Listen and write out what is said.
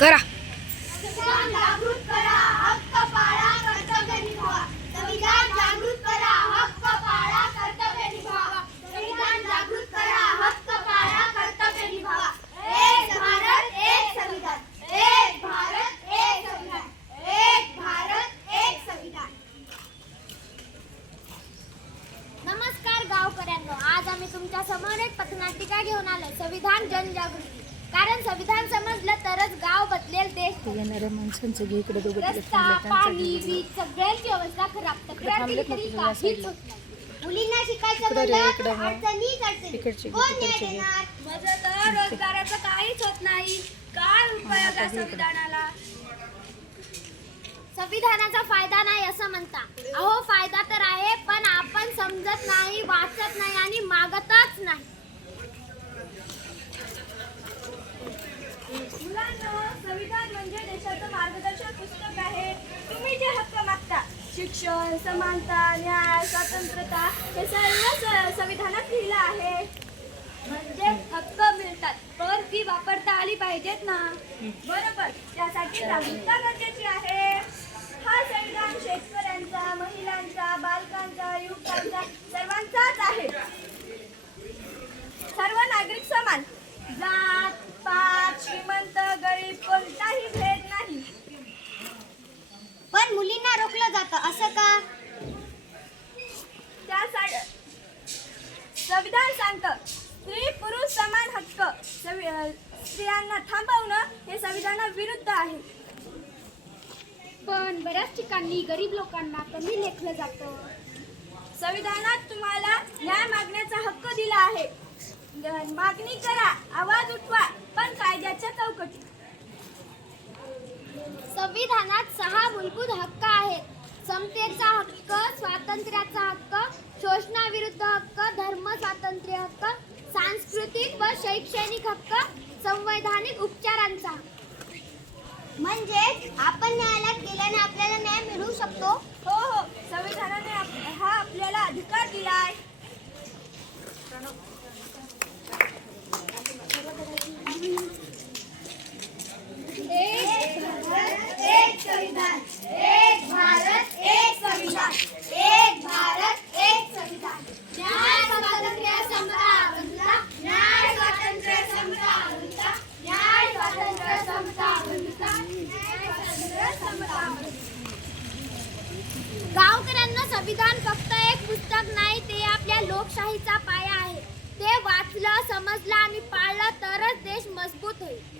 करा. संविधान जागृत करा, हक्क पाळा, कर्तव्य निभावा. संविधान जागृत करा, हक्क पाळा, कर्तव्य निभावा. संविधान जागृत करा, हक्क पाळा, कर्तव्य निभावा. एक भारत एक संविधान, एक भारत एक संविधान, एक भारत एक संविधान. नमस्कार गावकऱ्यांनो, आज आम्ही तुमच्या समोर एक पथनाटिका घेऊन आलो. संविधान जनजागृती. कारण संविधान समजलं तरच गाव बदलेल, देश येणाऱ्या माणसांचं घे इकडे दोघं तिकडे रस्ता, थांबले पाणी, वीज सगळ्यांची अवस्था खराब. तक्रार केली तरी काहीच होत नाही. मुलींना शिकायचं इकडं रे, म्हणलं इकडं तर हा. अडचणीच अडचणी. इकडची घे, कोण न्याय तिकडची घे. देणार? माझं तर रोजगाराचं काहीच होत नाही. काय उपयोग आहे संविधानाला? संविधानाचा फायदा नाही असं म्हणता. अहो, फायदा तर आहे, पण आपण समजत नाही, वाचत नाही आणि मागतच नाही. मुलांनो, संविधान म्हणजे देशाचं मार्गदर्शक पुस्तक आहे. तुम्ही जे हक्क मागता, शिक्षण, समानता, न्याय, स्वातंत्र्यता, हे सर्व संविधानात लिहिलं आहे. म्हणजे हक्क मिळतात, पण ती वापरता आली पाहिजेत ना. बरोबर, त्यासाठी जागरूकता गरजेची आहे. हा संविधान शेतकऱ्यांचा, महिलांचा, बालकांचा, युवकांचा, सर्वांचाच आहे. सर्व नागरिक समान, जात पात, श्रीमंत, गरीब कोणताही भेद नाही. पण मुलींना रोखलं जातं असं का? त्यासाठी संविधान सांगतं स्त्री पुरुष समान हक्क. स्त्रियांना थांबवणं हे संविधानाविरुद्ध आहे. पण बऱ्याच ठिकाणी गरीब लोकांना कमी लेखलं जातं. संविधानात तुम्हाला न्याय मागण्याचा हक्क दिला आहे. मागणी करा, आवाज उठवा, पण कायद्याच्या चौकटीत. संविधानात 6 मूलभूत हक्क आहेत. समतेचा हक्क, स्वातंत्र्याचा हक्क, शोषणाविरुद्ध हक्क, धर्म स्वातंत्र्य हक्क, सांस्कृतिक व शैक्षणिक हक्क, संवैधानिक उपचारांचा. म्हणजे आपण न्यायालयात गेल्याने आपल्याला न्याय मिळू शकतो. हो हो, संविधानाने हा आपल्याला अधिकार दिलाय. एक भारत एक संविधान, एक भारत एक संविधान, एक भारत एक संविधान. न्याय स्वातंत्र्य समता वंदिता, न्याय स्वातंत्र्य समता वंदिता, न्याय स्वातंत्र्य समता वंदिता, न्याय स्वातंत्र्य समता वंदिता. गावकऱ्यांना संविधान फक्त एक पुस्तक नाही, ते आपल्या लोकशाहीचा पाया आहे. ते वाचलं, समजलं आणि पाळलं तरच देश मजबूत होईल.